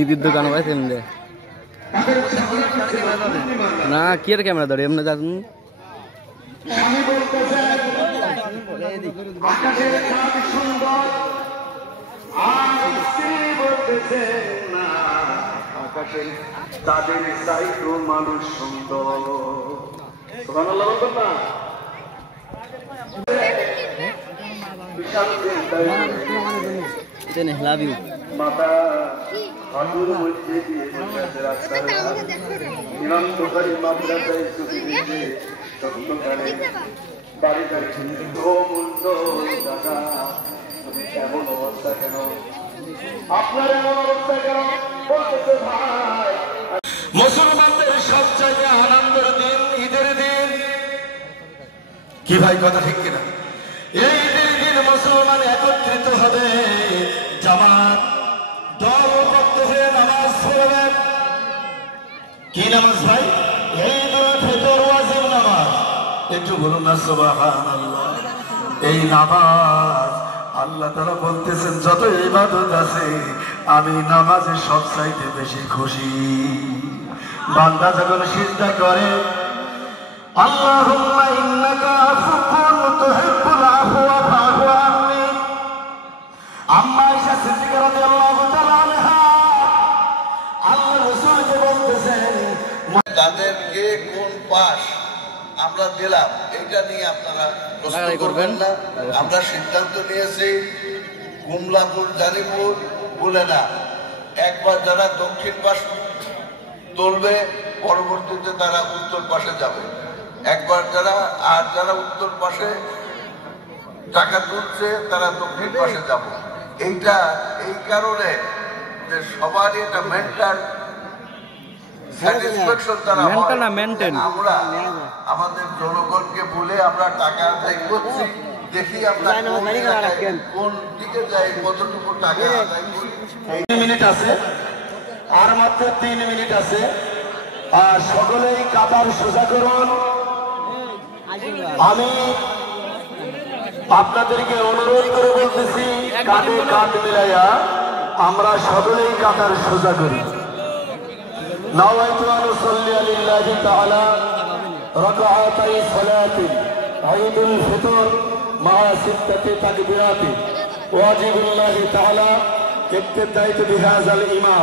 ঈদের দোকান ভাই সেমনি না কি আর ক্যামেরা ধরে এমনি যান তাদের চাইতো মানুষ সুন্দর সুবহানাল্লাহ বলবেন না লাভ ইউ মাতা হাঁটুর মধ্যে দিয়ে নিরন্তকারী মাদ্রাসায় ছুটি দিতে সত্যকারে বাড়ি বাড়ি মূল্য দাদা তুমি এমন অবস্থা কেন আপনার এমন অবস্থা কেন বলতেছে ভাই মুসলমানদের সবচেয়ে আনন্দের দিন ঈদের দিন কি ভাই কথা ঠিক কিনা এই ঈদের দিন মুসলমান একত্রিত হবে জামাত দলবদ্ধ হয়ে নামাজ পড়বেন কি নামাজ ভাই এই ফিতর ওয়াজিব নামাজ একটু বলুন না সুবহানাল্লাহ এই নামাজ আল্লাহ তাআলা বলতেছেন যত ইবাদত আছে আমি নামাজে সবচাইতে বেশি খুশি বান্দা যখন সিজদা করে আল্লাহুম্মা ইন্নাকা আফুকুন তুহিব্বুল আফওয়া ফা'ফু আন্নি আম্মা আয়েশা সিদ্দিকা রাদিয়াল্লাহু তাআলা আনহা আল্লাহর রাসূলকে বলতেছেন তাদেরকে কোন পাশ আমরা দিলাম এটা নিয়ে আপনারা প্রশ্ন করবেন না আমরা সিদ্ধান্ত নিয়েছি কুমলাপুর জারিপুর বলে না একবার যারা দক্ষিণ পাশ তুলবে পরবর্তীতে তারা উত্তর পাশে যাবে একবার যারা উত্তর পাশে টাকা তুলছে তারা দক্ষিণ পাশে যাবে এইটা এই কারণে যে সবারই এটা মেন্টাল স্যাটিসফ্যাকশন তারা আমরা আমাদের জনগণকে বলে আমরা টাকা আদায় করছি দেখি আমরা কোন দিকে যাই কতটুকু টাকা আদায় করি 3 মিনিট আছে আর মাত্র 3 মিনিট আছে আর সকলেই কাতার সোজা করুন আমি আপনাদেরকে অনুরোধ করে বলতেছি কাঁধে কাঁধ মিলাইয়া আমরা সকলেই কাতার সোজা করি নাওয়াইতু আন উসাল্লি লিল্লাহি তাআলা রাকাআতাই সালাতিন ঈদুল ফিতর মা সিত্তাতি তাকবীরাতি ওয়াজিবুল্লাহি তাআলা ইক্তাদাইতু বিহাযাল ইমাম